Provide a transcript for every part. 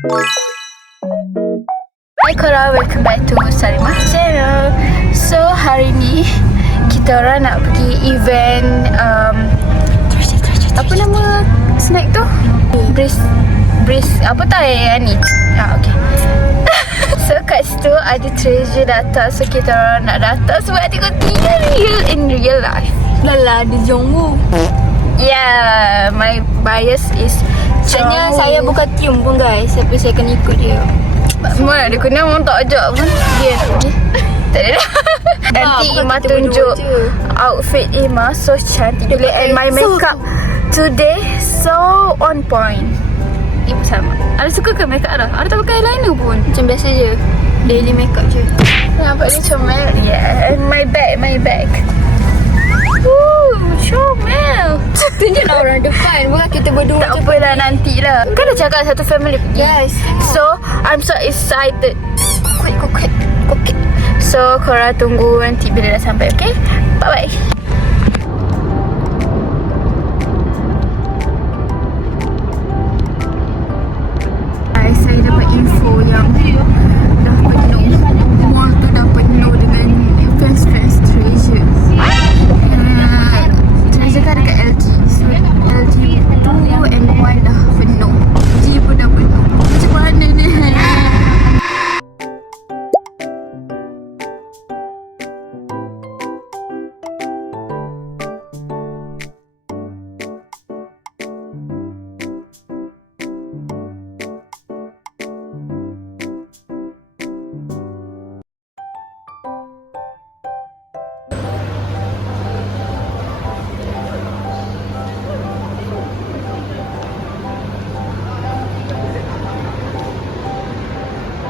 Hai korang, welcome back to Sarimah channel. So hari ni kita orang nak pergi event apa nama snack tu? Brace apa tak ni? Okay. So kat situ ada treasure datang. So kita orang nak datang sebab tengok dia real in real life. Lala di Jongwoo. Yeah, my bias is Sebenarnya saya bukan tium pun guys, tapi saya akan ikut dia. semua nak dia kena orang tak ajak pun. Dia nak pergi. Tak ada dah. Nanti bukan Ima kita tunjuk berdua je. outfit Ima. So cantik gila. And my makeup today so on point. Ibu sama. Ada suka ke makeup Ada? Ada tak pakai eyeliner pun? Macam biasa je, daily makeup je. Nampak dia comel. Yeah. And my bag. Woo, comel. Tunjuklah orang depan, bukan kita berdua Tak je. apalah, nantilah. Kan dah cakap satu family pergi. Yes. So, I'm so excited. Kokek. So, korang tunggu nanti bila dah sampai, okay? Bye-bye. Guys, saya dapat info yang dah penuh. Mall tu dah penuh dengan fans treasure. Treasure kan dekat LG. So, LG 2 and 1 dah penuh. G pun dah penuh. Macam mana ni?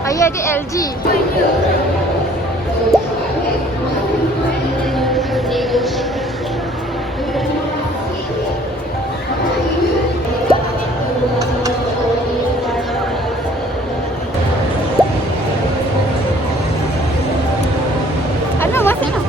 Ayah ada LG. Alah, masuk lah.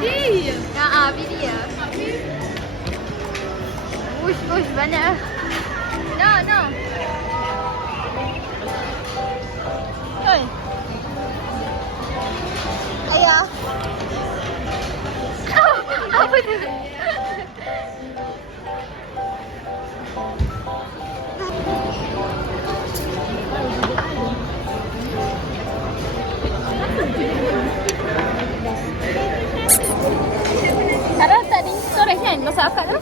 Video. Video. Ush, banyak. No. Oi. Ayah. Apa tu? Sekarang tak ada storage kan? Masa akak tu?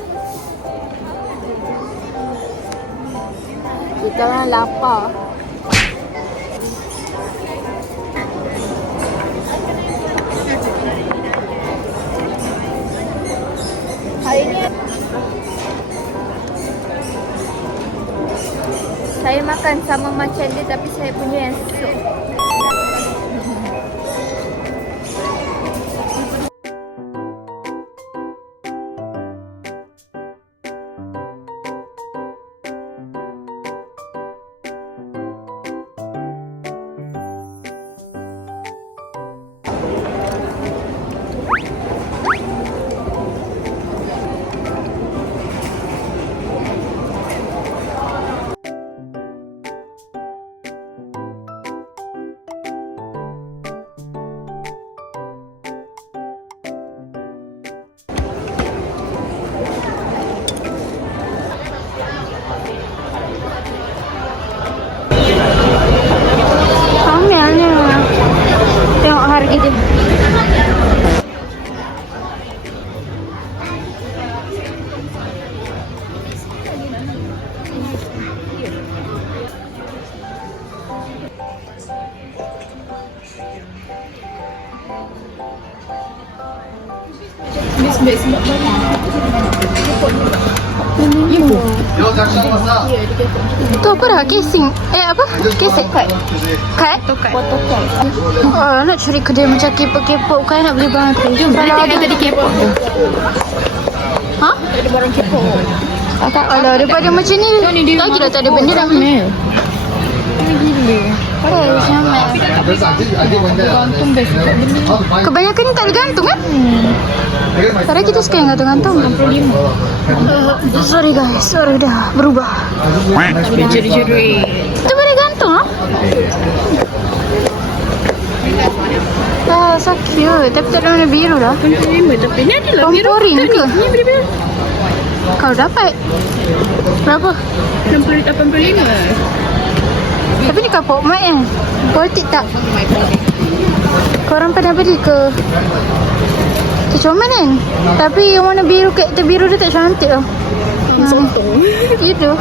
Kita orang lapar. Hari ni saya makan sama macam dia tapi saya punya yang sup. Tengok harga dia. Sebab banyak. Tu apa dah? Casing. Apa? Casing. Kad? Oh, nak cari kedai macam K-pop kan nak beli barang tu. Jom. Kalau ada tadi K-pop tu. Ha? Ada barang K-pop. Alah, daripada macam ni. Lagi dah tak ada benda dah. Gantung best juga benda. Kebanyakan ni tak ada gantung kan? Padahal kita suka yang gantung-gantung. 65. Sorry guys, suara dah berubah. Jeri-jeri. Itu boleh gantung lah. So cute. Tapi tak ada warna biru lah. 65 tapi ni ada lah biru. Pomporin ke? Ni biru-biru. Kau dapat berapa? 85. Tapi ni kapok mat kan? Politik tak? Korang pernah beli ke? Comel kan? Tapi yang warna biru, karakter biru dia tak cantik tau. Sontong. Itu.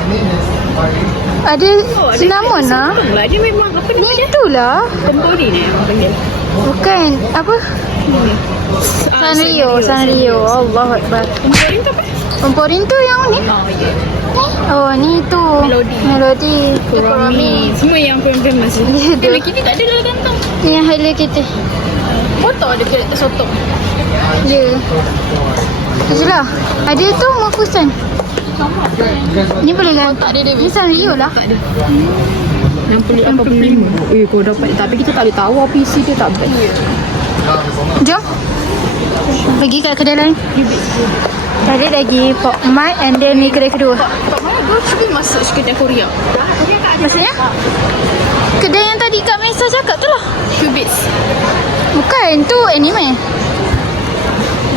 Ada cinnamon lah. Sontong lah. Dia memang apa Ni nama dia? itulah. Pomporin orang panggil. Bukan. Apa? Ni. Sanrio. Allah Akbar. Pomporin tu apa? Pomporin tu yang ni. Oh, ya. Oh, ni tu. Melody. Kurami. Semua yang famous. Dia tu. Hello Kitty tak ada dalam kantong. Ni yang Hello Kitty. Foto ada karakter sotong. Ya. Tu je lah. Ada tu Mafusan. Ni boleh kan? Tak ada dia. Ni Sanrio lah. Tak ada. 65. Kau dapat. Tapi kita tak boleh tahu PC dia tak best. Jom. Pergi kat kedai lain. Cari lagi Pop Mart and then ni kedai kedua. Pak mana kau cuba masuk kedai Korea? Maksudnya? Kedai yang tadi Kak Mesa cakap tu lah. Cubits. Bukan, tu anime.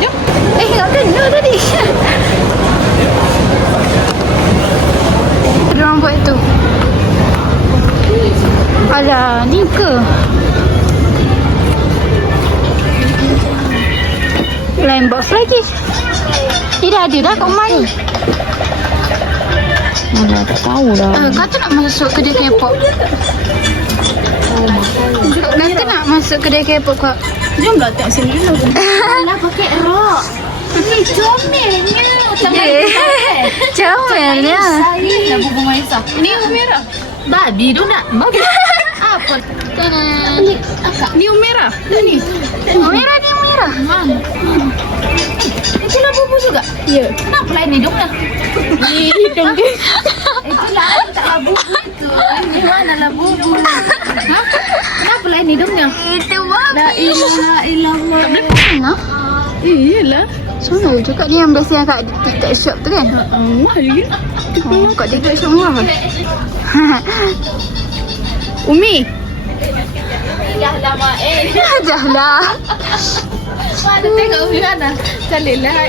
Jom. Tak kena tadi. Diorang buat tu. Alah, ni ke? Lain box lagi. Dia dah ada dah kat rumah ni. Mana tak tahu dah. Kau tu nak masuk kedai K-pop? Kau nak masuk kedai K-pop kak? Jomlah tengok sini dulu. Alah pakai rok. Ini comelnya. Comelnya. Dah bubung Aisyah. Ini merah. Babi tu nak. Babi. Apa? Ni merah. Ni. Merah ni merah. Itu lah bubu juga? Ya. Kenapa lain hidung dah? Ni hidung dia. Itulah taklah bubu tu. Ni mana lah bubu? Ha? Kenapa lain hidungnya? Itu babi. La ilaha illallah. Mana? Iyalah. Sana juga ni yang biasa yang kat TikTok shop tu kan? Mahal ke? Oh, kat TikTok shop murah. Umi. Ajahlah. Mana tengok Umi mana? La ilaha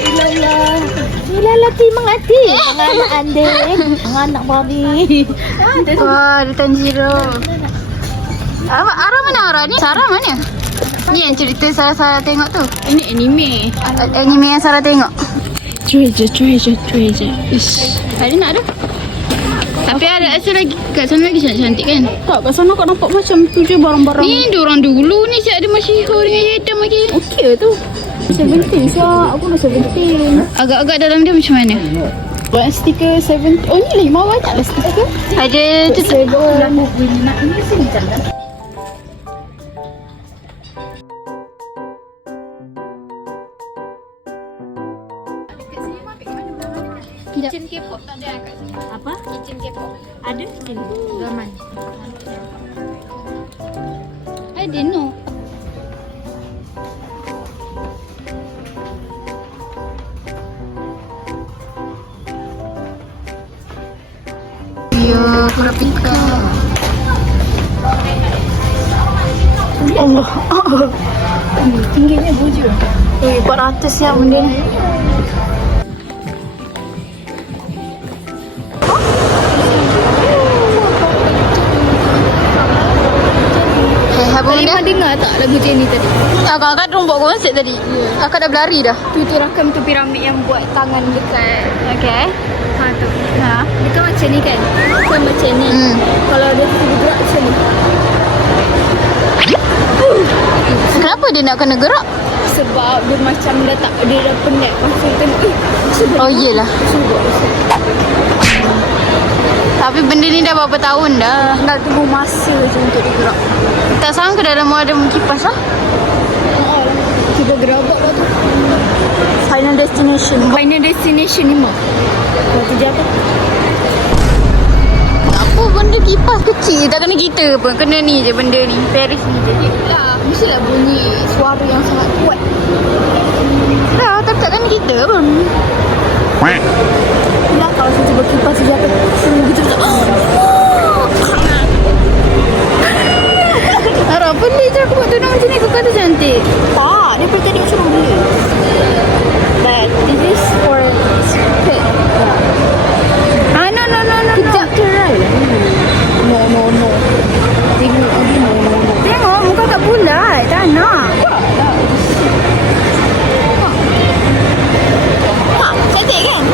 illallah. Ilalah ti mengati. Anak ande. Anak babi. Wah, ada Tanjiro. Ara mana Ara ni? Sarah mana? Ni yang cerita Sarah tengok tu. Ini anime. Anime yang Sarah tengok. Treasure. Ish. Ada nak ada? Tapi ada asal lagi kat sana lagi cantik kan? Tak, kat sana kau nampak macam tu je barang-barang. Ni diorang dulu ni siap ada Masyihur dengan Yedam lagi. Okey tu. 17 siap. Aku dah 17. Agak-agak dalam dia macam mana? Buat stiker 17. Oh ni lagi mau banyak lah stiker. Ada tu tu. Nak ini sini jangan. Kitchen K-pop tak ada kat sini. Apa? Kitchen K-pop. Ada sini. Zaman. I didn't know. Yo, Kurapika. Allah. Tingginya bujur. 400 ya benda ni. Apa Tadi benda? Mak dengar tak lagu Jenny tadi? Akak dorang buat konsert tadi. Akak dah berlari dah. Tu rakam tu piramid yang buat tangan dekat. Okay. Ha tu. Dia kan macam ni kan? Kan macam ni. Kalau dia bergerak macam ni. Kenapa dia nak kena gerak? Sebab dia macam dah tak, dia dah penat. Masa tu sebab Oh iyalah. Tapi benda ni dah berapa tahun dah. nak tunggu masa je untuk bergerak. Tak sangka dalam ada kipas lah. Cuba gerabak lah tu. Final Destination. Final Destination 5. Waktu je apa? Apa benda kipas kecil tak kena kita pun. Kena ni je benda ni. Paris ni je. Lah, mestilah bunyi suara yang sangat kuat. Dah tak kena kita pun. Lah kalau saya cuba kipas saja apa? Semua gitu macam Harap benda je aku buat tunang macam ni. Kau kata cantik. tak, dia pun tadi macam beli. But this is for skirt. No. Kejap kerai. No. Tengok lagi no. Tengok muka kat bulat. Tak nak. Cantik kan?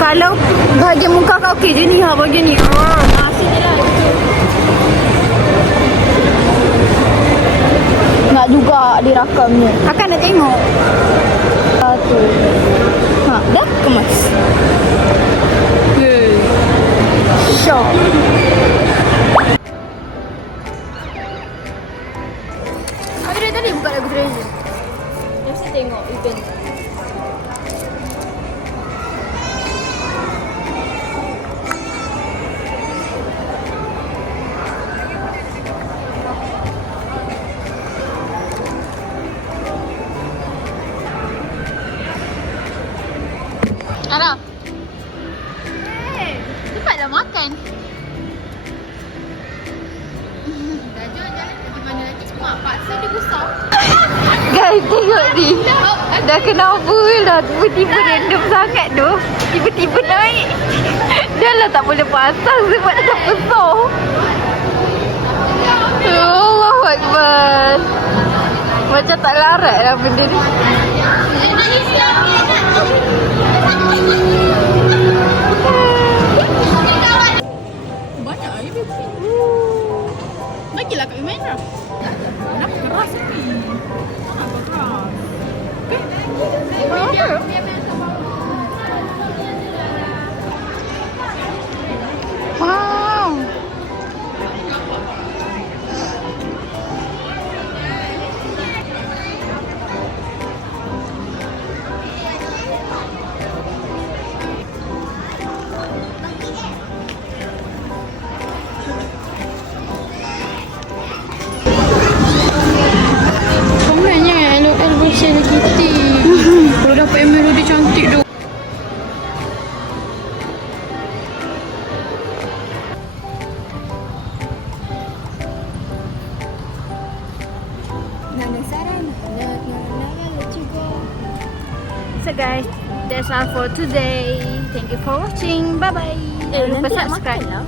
Kalau bahagian muka kau okey je ni. Bahagian ni. Sini lah. Nak juga dirakamnya. Akan nak tengok. Satu. Dah kemas. Syok. Habis dari tadi buka lagu Treasure. Mesti tengok event. Ara. Cepatlah makan. Dajul jalan pergi mana lagi? Mak paksa dia gusar. Guys, tengok ni. Dah kenapa lah. Tiba-tiba random sangat tu. Tiba-tiba naik. Dah lah tak boleh pasang sebab dah besar. Allahu Akbar. Macam tak larat lah benda ni. Banyak air baby. Bagilah kat main lah. Nak keras ni. Nak keras. Wow. So guys, that's all for today. Thank you for watching. Bye bye. Jangan lupa nanti nak subscribe. makan lah.